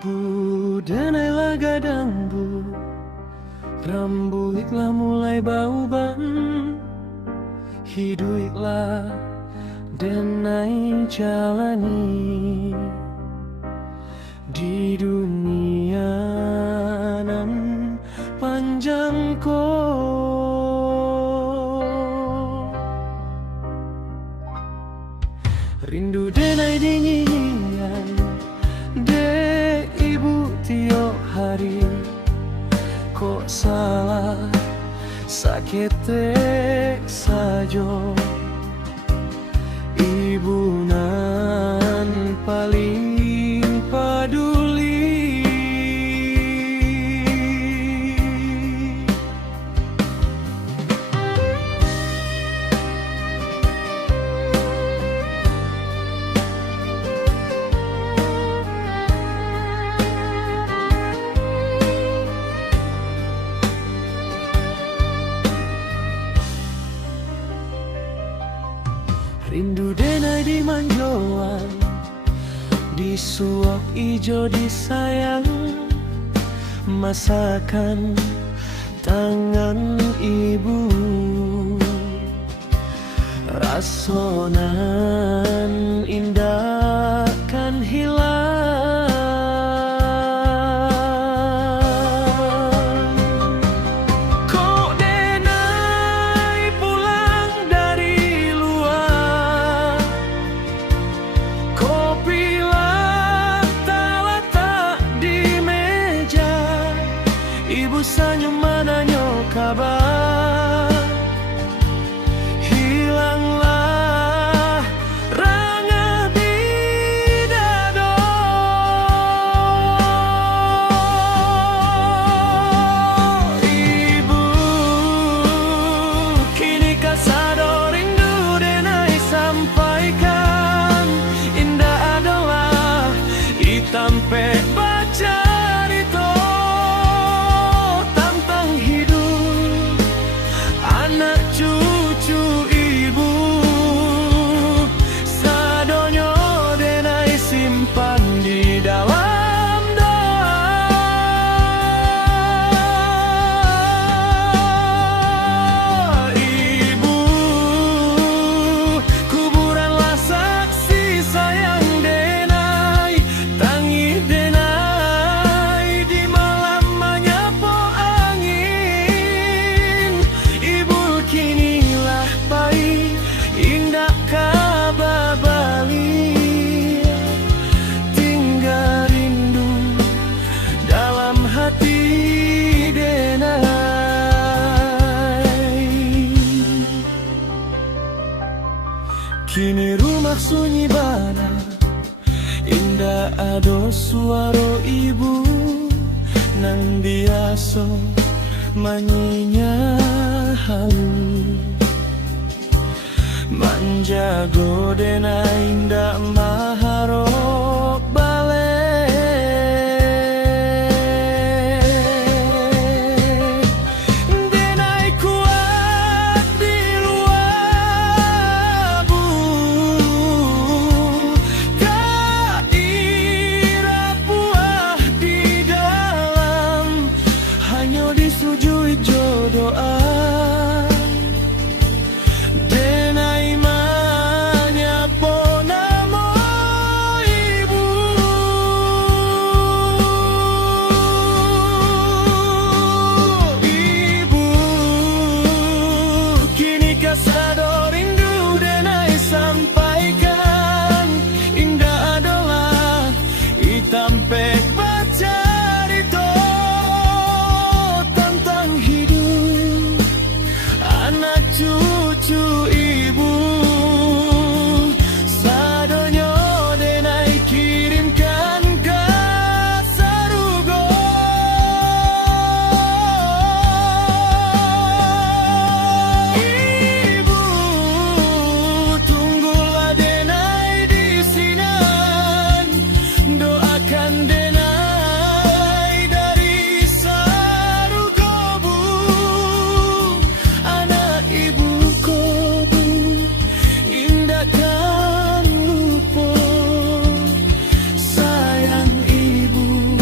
Bu denailah gadangbu, rambuiklah mulai bauban, hiduiklah denai jalani di dunia nan panjang ko. Rindu denai dingingan de ibu tiap hari, kok salah sakit sajo. Ibu nan paling peduli. Rindu denai di manjoan, disuap ijo disayang, masakan tangan ibu, rasonan indah kan hilang. Kok denai pulang dari luar, kopilah tak letak di meja, ibu senyum menanya kabar. Hilanglah rangga bidado, ibu kini kasado rindu denai sampaikan. Indah adalah hitam baca itu tentang hidup anak cucu ibu. Sadonyo denai simpan di dalam doa. Ibu, kuburanlah saksi sayang denai, tangi denai di malam menyapu angin. Ibu kinilah baik indah kabar balik, tinggal rindu dalam hati denai. Kini rumah sunyi bana, indah ado suara ibu nang biasa manyinya halu. Manjago denai ndak maharok balik. Denai kuat di luar bu, gairah buah di dalam, hanya disujui jodoh. Denai manyapo namo ibu, ibu kini kasado rindu denai sampaikan. Indah adalah hitam baca itu tentang hidup anak cucu ibu. Sadonyo denai kirimkan ke Sarugo. Ibu, tunggulah denai di sinan, doakan denai dari Sarugo bu. Anak ibu kodu indahkan lupa, sayang ibu